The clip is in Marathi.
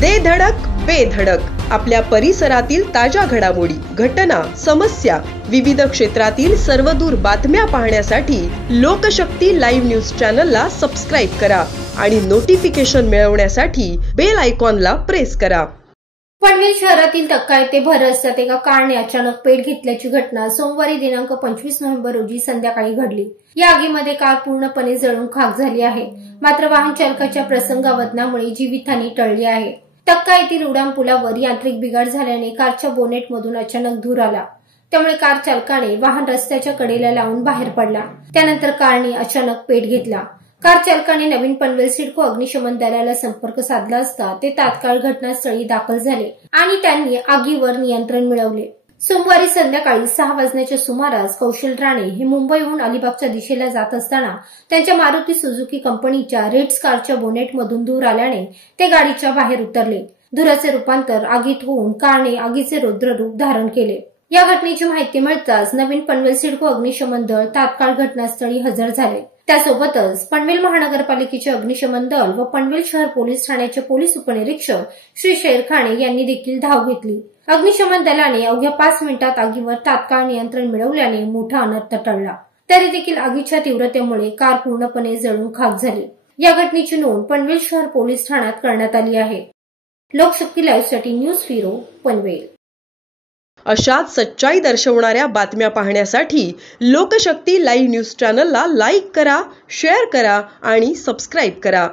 दे धडक बेधडक आपल्या परिसरातील ताज्या घडामोडी, घटना, समस्या, विविध क्षेत्रातील सर्वदूर बातम्या पाहण्यासाठी लोकशक्ती लाईव्ह न्यूज चॅनलला सबस्क्राईब करा आणि नोटिफिकेशन मिळवण्यासाठी बेल आयकॉनला प्रेस करा। पनवेल शहरातील तक्का येथे भर रस्त्यात एका कारने अचानक पेट घेतल्याची घटना सोमवारी दिनांक 25 नोव्हेंबर रोजी संध्याकाळी घडली। या आगीमध्ये कार पूर्णपणे जळून खाक झाली आहे, मात्र वाहन चालकाच्या प्रसंगावधानामुळे जीवितहानी टळली आहे। तक्का येथील उड्डाण पुलावर यांत्रिक बिघाड झाल्याने कारच्या बोनेटमधून अचानक धूर आला, त्यामुळे कार चालकाने वाहन रस्त्याच्या कडेला लावून बाहेर पडला। त्यानंतर कारने अचानक पेट घेतला। कार चालकाने नवीन पनवेल सिडको अग्निशमन दलाला संपर्क साधला असता ते तात्काळ घटनास्थळी दाखल झाले आणि त्यांनी आगीवर नियंत्रण मिळवले। सोमवारी संध्याकाळी 6 वाजण्याच्या सुमारास कौशल राणे हे मुंबईहून अलिबागच्या दिशेला जात असताना त्यांच्या मारुती सुझुकी कंपनीच्या रेड्स कारच्या बोनेटमधून धूर आल्याने ते गाडीच्या बाहेर उतरले। धुराचे रूपांतर आगीत होऊन कारने आगीचे रौद्ररूप धारण केले। या घटनेची माहिती मिळताच नवीन पनवेल सिडको अग्निशमन दल तात्काळ घटनास्थळी हजर झाले। त्यासोबतच पनवेल महानगरपालिकेचे अग्निशमन दल व पनवेल शहर पोलीस ठाण्याचे पोलीस उपनिरीक्षक श्री शेरखाणे यांनी देखील धाव घेतली। अग्निशमन दलाने अवघ्या 5 मिनिटात आगीवर तात्काळ नियंत्रण मिळवल्याने मोठा अनर्थ टळला। तरी देखील आगीच्या तीव्रतेमुळे कार पूर्णपणे जळून खाक झाली। या घटनेची नोंद पनवेल शहर पोलीस ठाण्यात करण्यात आली आहे। लोकशक्ती लाईव्हसाठी न्यूज ब्युरो पनवेल। अशाच सच्चाई दर्शवणाऱ्या बातम्या पाहण्यासाठी लोकशक्ती लाईव्ह न्यूज चॅनलला लाईक करा, शेअर करा आणि सबस्क्राईब करा।